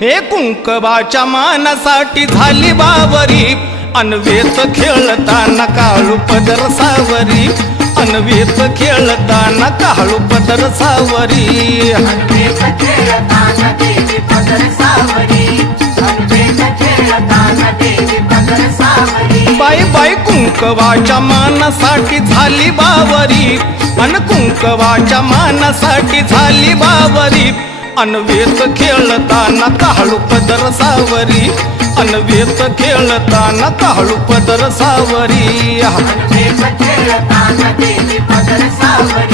हे कुंकवाच्या मानासाठी झाली बावरी अनवेत खेळताना काळू पदर सावरी अनवेत खेळताना काळू पदर सावरी बाई बाई कुंकवाच्या मानासाठी झाली बावरी अन कुंकवाच्या मानासाठी झाली बावरी अनवेत खेळताना काळू पदर सावरी अनवेत खेळताना काळू पदर सावरी अनवेत खेळताना देवी पदर सावरी